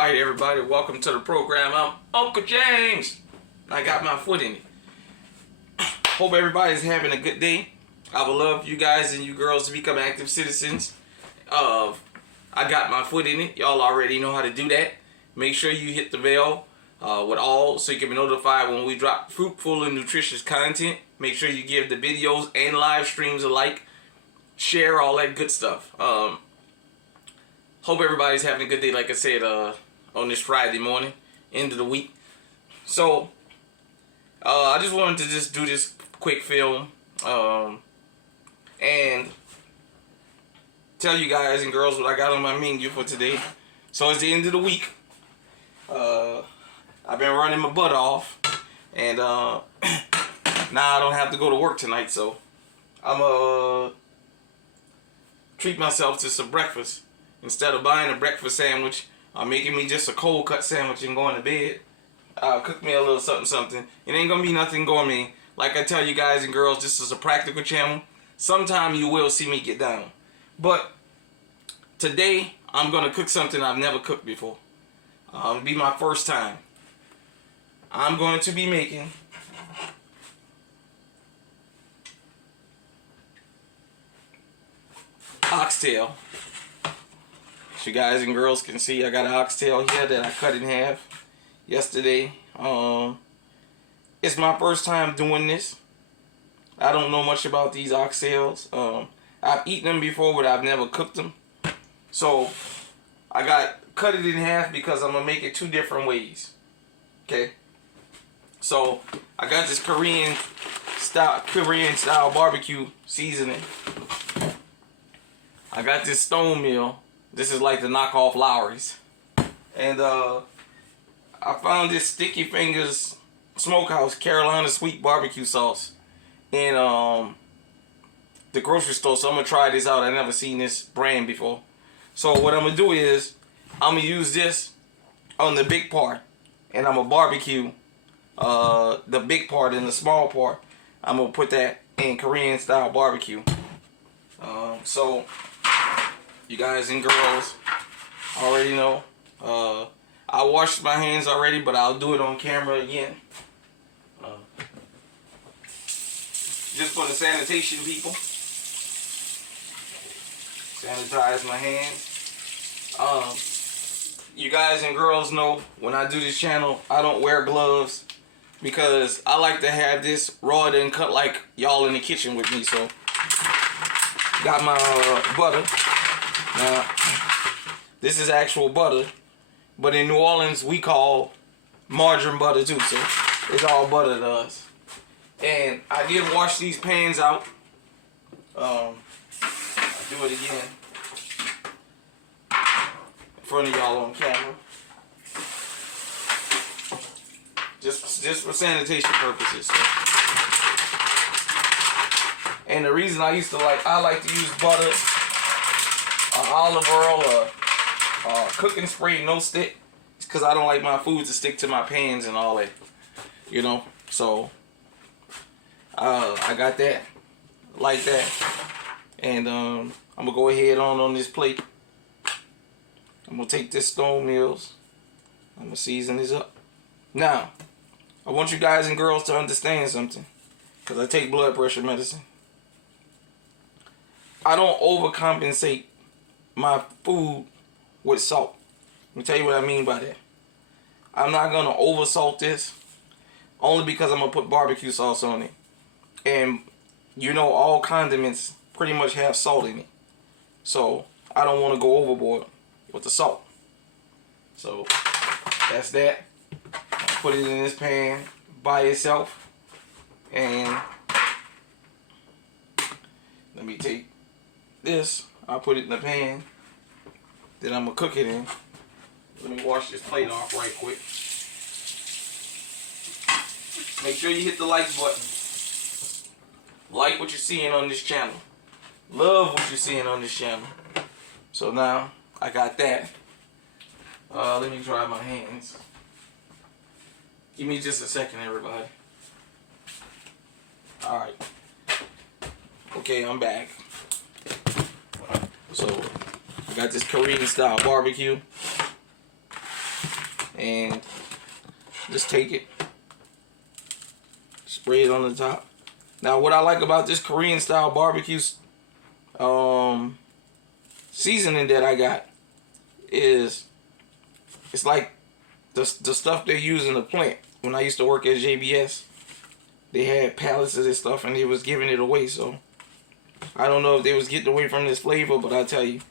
Alright everybody, welcome to the program. I'm Uncle James. I got my foot in it. Hope everybody's having a good day. I would love you guys and you girls to become active citizens of I Got My Foot in It. Y'all already know how to do that. Make sure you hit the bell with all so you can be notified when we drop fruitful and nutritious content. Make sure you give the videos and live streams a like. Share all that good stuff. Hope everybody's having a good day, like I said, on this Friday morning, end of the week. So, I just wanted to just do this quick film, and tell you guys and girls what I got on my menu for today. So it's the end of the week. I've been running my butt off, and now I don't have to go to work tonight, so I'm treat myself to some breakfast. Instead of buying a breakfast sandwich or making me just a cold cut sandwich and going to bed, cook me a little something. It ain't gonna be nothing gourmet. Like I tell you guys and girls, this is a practical channel. Sometime you will see me get down. But today I'm gonna cook something I've never cooked before. It'll be my first time. I'm going to be making oxtail. As you guys and girls can see, I got an oxtail here that I cut in half yesterday. It's my first time doing this. I don't know much about these oxtails. I've eaten them before, but I've never cooked them. So I cut it in half because I'm gonna make it two different ways. Okay. So I got this Korean style barbecue seasoning. I got this stone meal. This is like the knockoff Lowry's. And I found this Sticky Fingers Smokehouse Carolina Sweet Barbecue Sauce in the grocery store. So I'm going to try this out. I've never seen this brand before. So what I'm going to do is I'm going to use this on the big part. And I'm going to barbecue the big part and the small part. I'm going to put that in Korean style barbecue. So you guys and girls already know. I washed my hands already, but I'll do it on camera again. Just for the sanitation people. Sanitize my hands. You guys and girls know when I do this channel, I don't wear gloves because I like to have this raw and cut like y'all in the kitchen with me. So, got my butter. Now, this is actual butter, but in New Orleans we call margarine butter too, so it's all butter to us. And I did wash these pans out. I'll do it again in front of y'all on camera, just for sanitation purposes. So. And the reason I like to use butter, olive oil, cooking spray, no stick, it's because I don't like my food to stick to my pans and all that, you know. So I got that like that, and I'm gonna go ahead on this plate. I'm gonna take this stone meals. I'm gonna season this up. Now I want you guys and girls to understand something, because I take blood pressure medicine. I don't overcompensate my food with salt. Let me tell you what I mean by that. I'm not gonna over salt this, only because I'm gonna put barbecue sauce on it. And you know all condiments pretty much have salt in it. So I don't want to go overboard with the salt. So that's that. I'll put it in this pan by itself. And let me take this, I'll put it in the pan that I'm gonna cook it in. Let me wash this plate off right quick. Make sure you hit the like button. Like what you're seeing on this channel. Love what you're seeing on this channel. So now I got that. Let me dry my hands. Give me just a second, everybody. Alright. Okay, I'm back. So I got this Korean style barbecue. and just take it, spray it on the top. Now, what I like about this Korean style barbecue seasoning that I got is it's like the stuff they use in the plant. When I used to work at JBS, they had pallets of this stuff and they was giving it away. So I don't know if they was getting away from this flavor, but I tell you,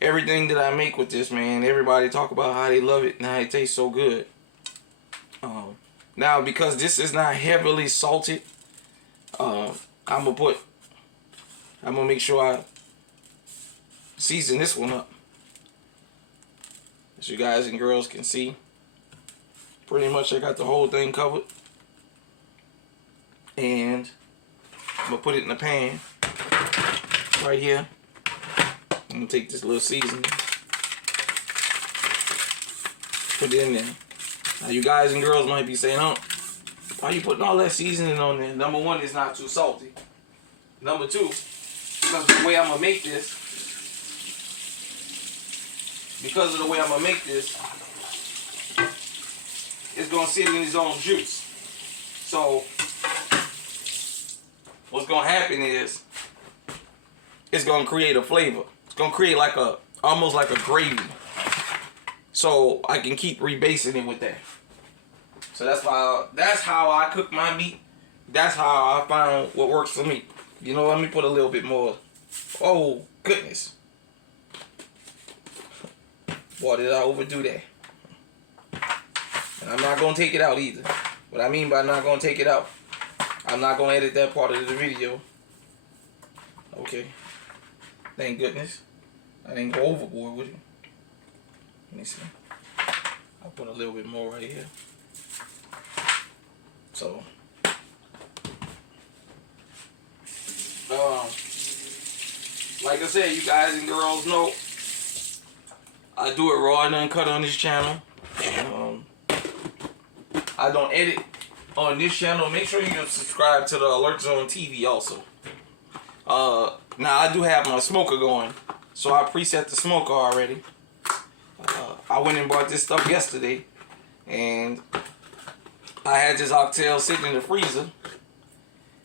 everything that I make with this, man, everybody talk about how they love it and how it tastes so good. Now, because this is not heavily salted, I'm gonna make sure I season this one up. As you guys and girls can see, pretty much I got the whole thing covered. And I'm gonna put it in the pan right here. I'm gonna take this little seasoning, put it in there. Now, you guys and girls might be saying, "Oh, why are you putting all that seasoning on there?" Number one, it's not too salty. Number two, because of the way I'm gonna make this, it's gonna sit in its own juice. So what's gonna happen is it's gonna create a flavor. It's gonna create like almost like a gravy. So I can keep rebasing it with that. So that's how I cook my meat. That's how I found what works for me. You know, let me put a little bit more. Oh goodness. Boy, did I overdo that. And I'm not gonna take it out either. What I mean by not gonna take it out, I'm not gonna edit that part of the video. Okay. Thank goodness. I didn't go overboard with it. Let me see. I'll put a little bit more right here. So, like I said, you guys and girls know I do it raw and uncut on this channel. I don't edit on this channel. Make sure you subscribe to the Alert Zone TV also. Now I do have my smoker going, so I preset the smoker already. I went and bought this stuff yesterday, and I had this Oxtails sitting in the freezer,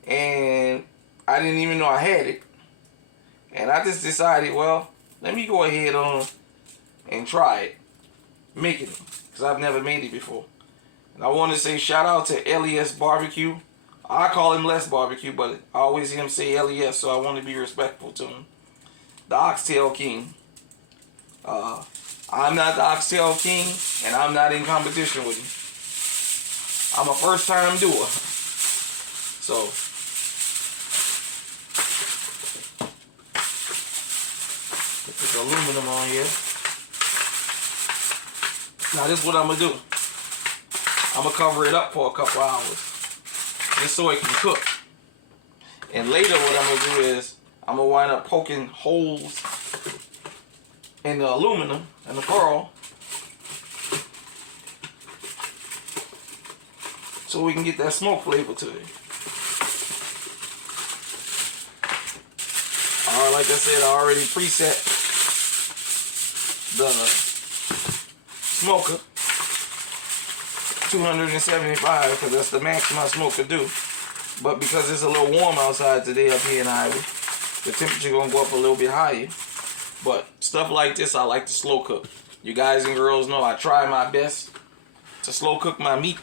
and I didn't even know I had it. And I just decided, well, let me go ahead on and try it, making it, because I've never made it before. And I want to say shout out to LES Barbecue. I call him Les Barbecue, but I always hear him say LES, so I want to be respectful to him. The Oxtail King. I'm not the Oxtail King, and I'm not in competition with him. I'm a first-time doer. So, put this aluminum on here. Now, this is what I'm going to do. I'm going to cover it up for a couple hours, just so it can cook. And later, what I'm going to do is, I'm going to wind up poking holes in the aluminum and the pearl, so we can get that smoke flavor to it. Alright, like I said, I already preset the smoker 275, because that's the max my smoker do. But because it's a little warm outside today up here in Iowa, the temperature gonna go up a little bit higher. But stuff like this, I like to slow cook. You guys and girls know I try my best to slow cook my meat.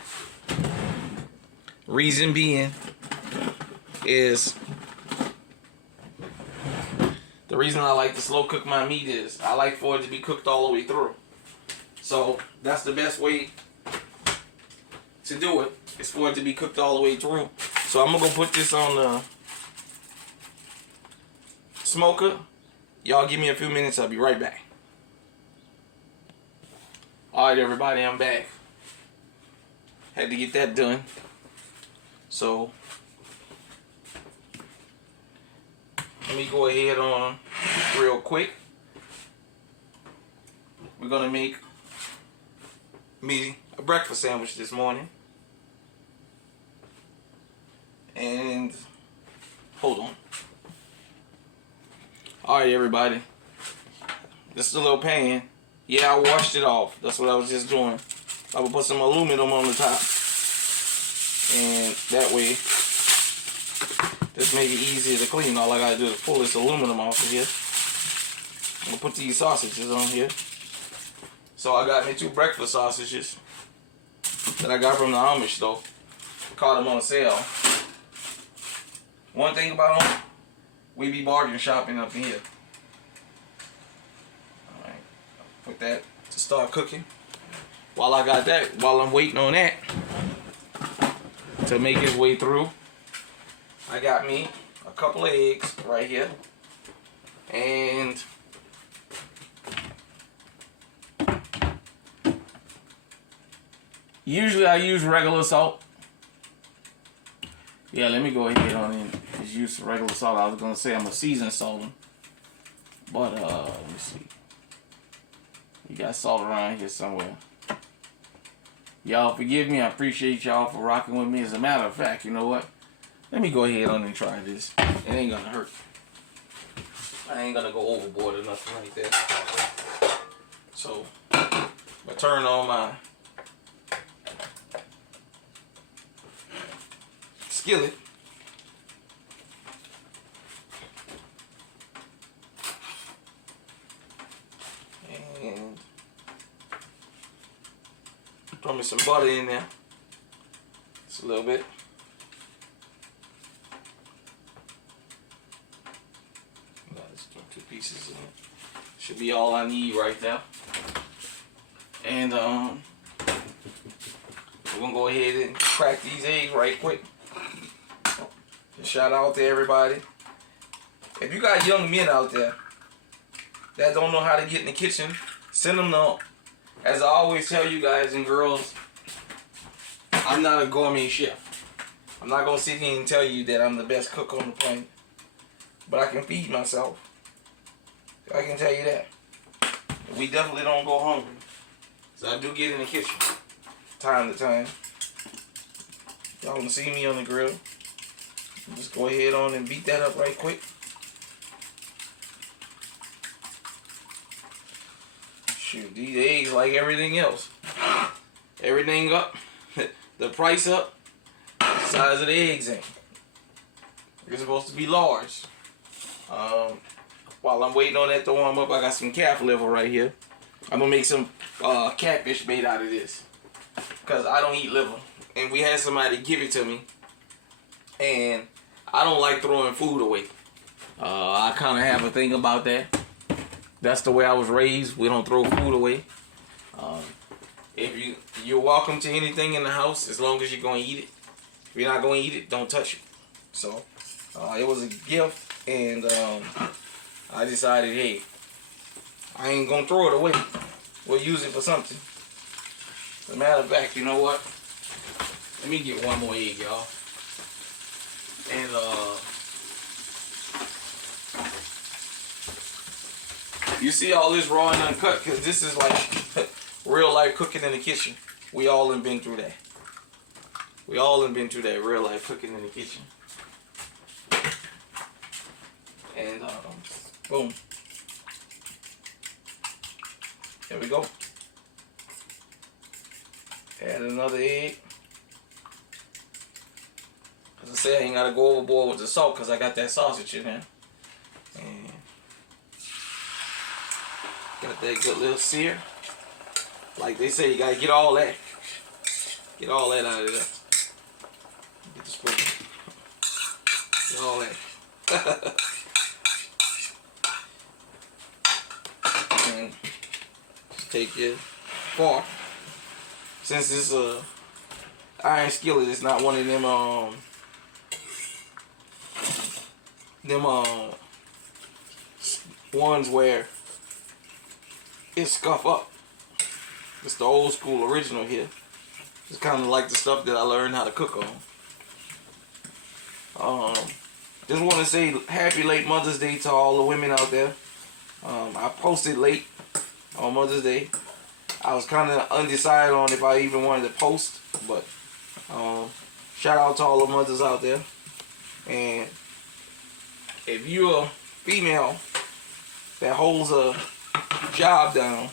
Reason being is, the reason I like to slow cook my meat is I like for it to be cooked all the way through. So that's the best way to do it, is for it to be cooked all the way through. So I'm gonna go put this on the smoker. Y'all give me a few minutes, I'll be right back. Alright everybody, I'm back. Had to get that done. So, let me go ahead on real quick. We're going to make me a breakfast sandwich this morning. And, hold on. Alright everybody, this is a little pan. Yeah, I washed it off. That's what I was just doing. I will put some aluminum on the top, and that way just make it easier to clean. All I gotta do is pull this aluminum off of here. I'm gonna put these sausages on here. So I got me 2 breakfast sausages that I got from the Amish store. Caught them on sale. One thing about them, we be bargain shopping up in here. Alright, put that to start cooking. While I'm waiting on that to make its way through, I got me a couple of eggs right here. And usually I use regular salt. Yeah, let me go ahead on and just use regular salt. I was gonna say I'm a seasoned salt, but let me see. You got salt around here somewhere. Y'all forgive me. I appreciate y'all for rocking with me. As a matter of fact, you know what? Let me go ahead on and try this. It ain't gonna hurt. I ain't gonna go overboard or nothing like that. So, I'm gonna turn on my skillet. And throw me some butter in there. Just a little bit. Just throw 2 pieces in it. Should be all I need right there. And we're gonna go ahead and crack these eggs right quick. Shout out to everybody. If you got young men out there that don't know how to get in the kitchen, send them to. As I always tell you guys and girls, I'm not a gourmet chef. I'm not gonna sit here and tell you that I'm the best cook on the planet, but I can feed myself. I can tell you that. We definitely don't go hungry. So I do get in the kitchen time to time. Y'all can see me on the grill. Just go ahead on and beat that up right quick. Shoot, these eggs like everything else. Everything up, the price up, the size of the eggs ain't. They're supposed to be large. While I'm waiting on that to warm up, I got some calf liver right here. I'm gonna make some catfish bait out of this, cause I don't eat liver, and we had somebody give it to me, and I don't like throwing food away. I kind of have a thing about that. That's the way I was raised. We don't throw food away. If you're welcome to anything in the house as long as you're gonna eat it. If you're not gonna eat it, don't touch it. So it was a gift, and I decided, hey, I ain't gonna throw it away. We'll use it for something. As a matter of fact, you know what? Let me get one more egg, y'all. And you see all this raw and uncut, because this is like real life cooking in the kitchen. We all have been through that. We all have been through that real life cooking in the kitchen. And boom. There we go. Add another egg. As I said, I ain't gotta go overboard with the salt because I got that sausage in there. And got that good little sear. Like they say, you gotta get all that. Get all that out of there. Get the spoon. Get all that. And take your fork. Since it's a iron skillet, it's not one of them ones where it scuff up. It's the old school original here. It's kind of like the stuff that I learned how to cook on. Just want to say happy late Mother's Day to all the women out there. I posted late on Mother's Day. I was kind of undecided on if I even wanted to post, but shout out to all the mothers out there. And if you're a female that holds a job down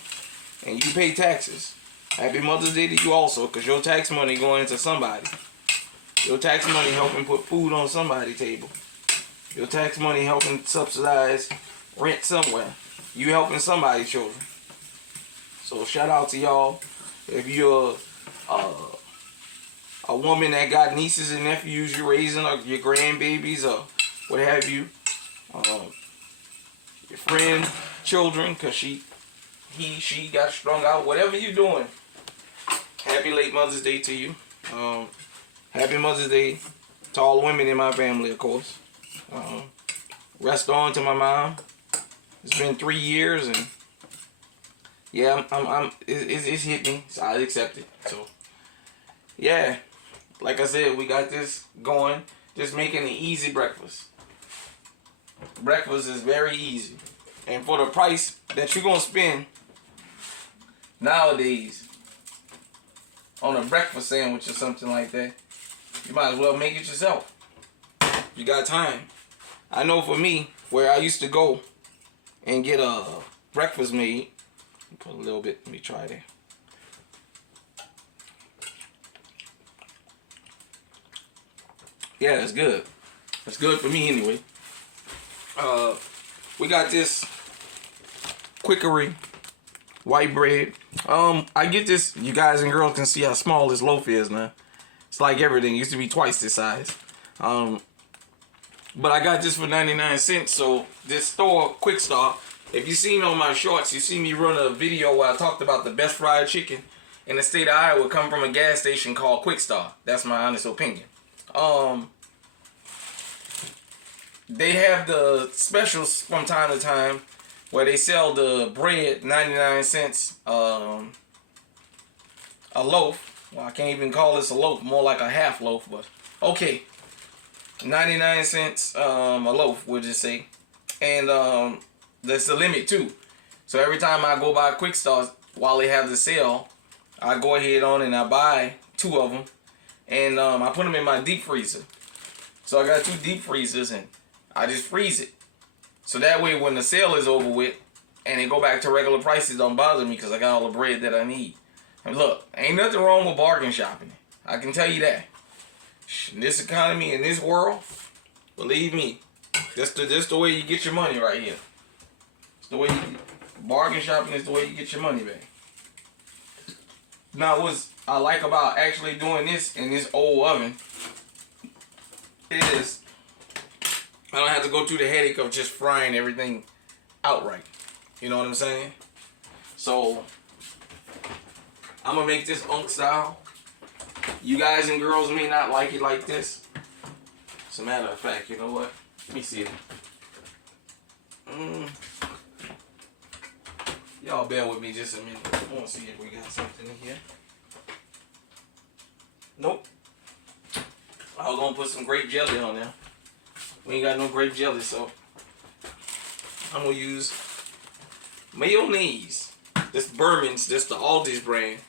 and you pay taxes, Happy Mother's Day to you also, because your tax money going into somebody. Your tax money helping put food on somebody's table. Your tax money helping subsidize rent somewhere. You helping somebody's children. So shout out to y'all. If you're a woman that got nieces and nephews you're raising, or your grandbabies, or what have you, your friend, children, because she got strung out, whatever you doing, happy late Mother's Day to you. Happy Mother's Day to all the women in my family, of course. Rest on to my mom. It's been 3 years, and yeah, it's hit me, so I accept it. So yeah, like I said, we got this going. Just making an easy breakfast. Breakfast is very easy, and for the price that you're gonna spend nowadays on a breakfast sandwich or something like that, you might as well make it yourself. You got time. I know for me, where I used to go and get a breakfast made, put a little bit, let me try that. Yeah, that's good. That's good for me anyway. We got this Quickery white bread. I get this. You guys and girls can see how small this loaf is now. It's like everything. It used to be twice this size. But I got this for 99 cents. So this store, Quick Start. If you seen on my shorts, you see me run a video where I talked about the best fried chicken in the state of Iowa come from a gas station called Quick Start. That's my honest opinion. They have the specials from time to time where they sell the bread 99 cents a loaf. Well, I can't even call this a loaf, more like a half loaf, but okay. 99 cents a loaf, we'll just say. And that's the limit too. So every time I go by Quick Start while they have the sale, I go ahead on and I buy 2 of them. And I put them in my deep freezer. So I got 2 deep freezers and I just freeze it. So that way when the sale is over with and they go back to regular prices, don't bother me because I got all the bread that I need. And look, ain't nothing wrong with bargain shopping. I can tell you that. In this economy, in this world, believe me, that's the way you get your money right here. It's the way bargain shopping is the way you get your money back. Now, what I like about actually doing this in this old oven is I don't have to go through the headache of just frying everything outright. You know what I'm saying? So I'm gonna make this Unk style. You guys and girls may not like it like this. As a matter of fact, you know what? Let me see it. Y'all bear with me just a minute. I want to see if we got something in here. Nope. I was gonna put some grape jelly on there. We ain't got no grape jelly, so I'm gonna use mayonnaise. This Berman's, this the Aldi's brand.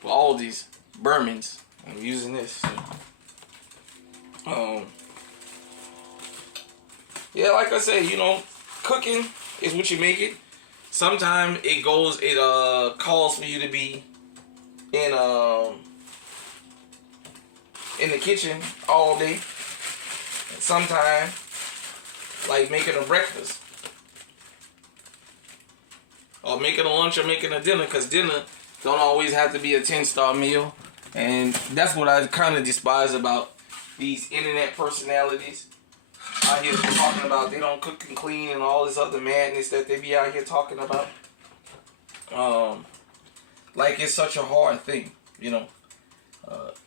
For Aldi's Berman's, I'm using this. Yeah, like I said, you know, cooking is what you make it. Sometimes it calls for you to be in the kitchen all day. And sometimes, like making a breakfast, or making a lunch, or making a dinner, because dinner don't always have to be a 10-star meal. And that's what I kind of despise about these internet personalities out here talking about they don't cook and clean and all this other madness that they be out here talking about. Like it's such a hard thing, you know.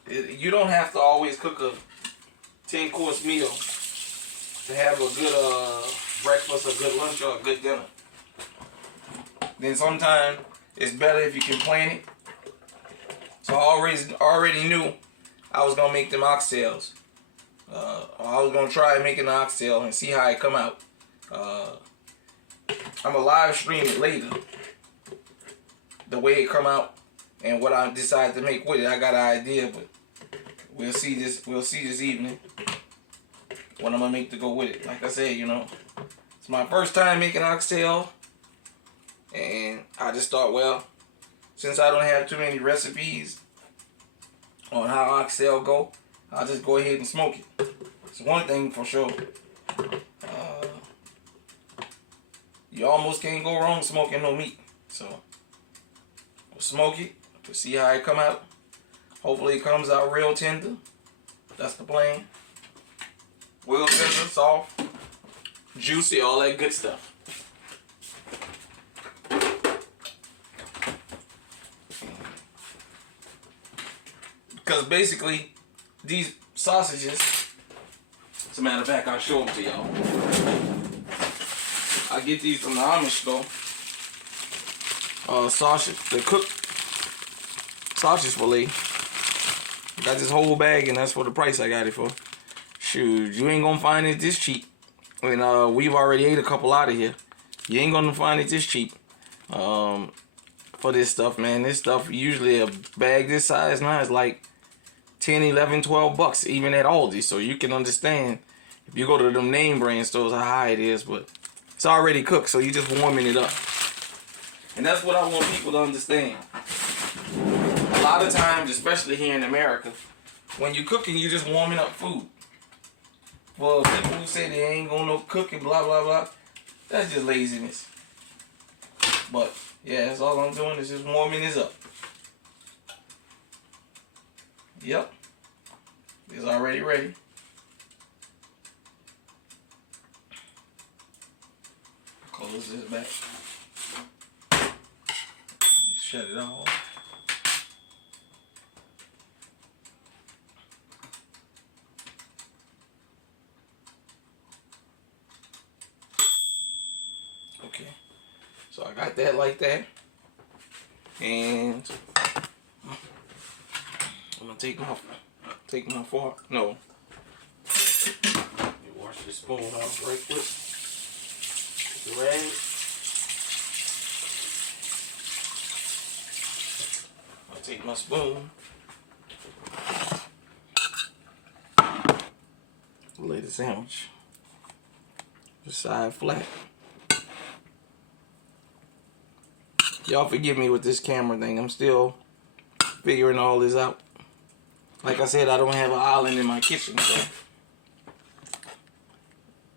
You don't have to always cook a 10-course meal to have a good breakfast, a good lunch, or a good dinner. Then sometimes it's better if you can plan it. So I already knew I was gonna make them oxtails. I was gonna try making an oxtail and see how it come out. I'm gonna live stream it later, the way it come out and what I decide to make with it. I got an idea, but we'll see this evening what I'm gonna make to go with it. Like I said, you know, it's my first time making oxtail, and I just thought, well, since I don't have too many recipes on how oxtail go, I'll just go ahead and smoke it. It's one thing for sure. You almost can't go wrong smoking no meat. So, we'll smoke it to see how it come out. Hopefully it comes out real tender. That's the plan. Real tender, soft, juicy, all that good stuff. Because basically, these sausages, as a matter of fact, I'll show them to y'all. I get these from the Amish store. Sausage, the cooked sausage fillet. Got this whole bag, and that's for the price I got it for. Shoot, you ain't gonna find it this cheap. And we've already ate a couple out of here. You ain't gonna find it this cheap. For this stuff, man. This stuff, usually a bag this size now is like 10, 11, 12 bucks, even at Aldi. So you can understand if you go to them name brand stores how high it is, but it's already cooked, so you just warming it up. And that's what I want people to understand. A lot of times, especially here in America, when you're cooking, you're just warming up food. Well, people who say they ain't gonna no cooking, blah, blah, blah, that's just laziness. But, yeah, that's all I'm doing is just warming this up. Yep. It's already ready. Close this back. Shut it off. Okay. So I got that like that. And I'm gonna take my fork. No. Let me wash this spoon off right quick. The rag. I'll take my spoon. Lay the sandwich. The side flat. Y'all forgive me with this camera thing. I'm still figuring all this out. Like I said, I don't have an island in my kitchen, so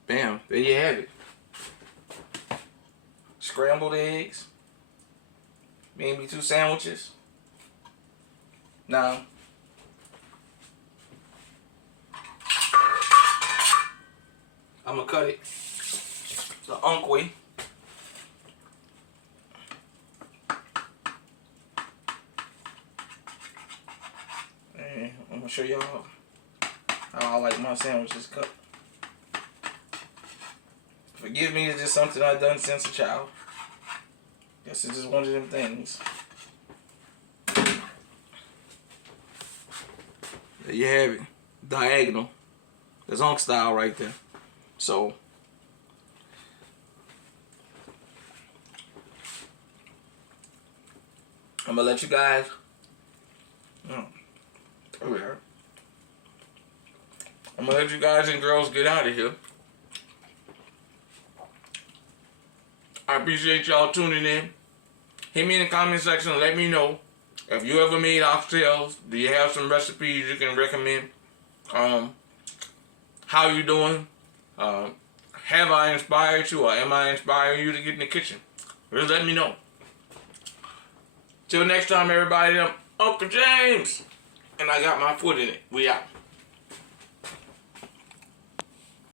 bam, there you have it. Scrambled eggs. Made me 2 sandwiches. Now, I'm gonna cut it the Unk way. And I'm gonna show y'all how I like my sandwiches cut. Forgive me, it's just something I've done since a child. Guess it's just one of them things. There you have it. Diagonal. That's Unk style right there. So, I'm gonna let you guys. Over here. I'm gonna let you guys and girls get out of here. I appreciate y'all tuning in. Hit me in the comment section and let me know if you ever made oxtails. Do you have some recipes you can recommend? How you doing? Have I inspired you, or am I inspiring you to get in the kitchen? Just let me know. Till next time, everybody, I'm Uncle James, and I got my foot in it. We out.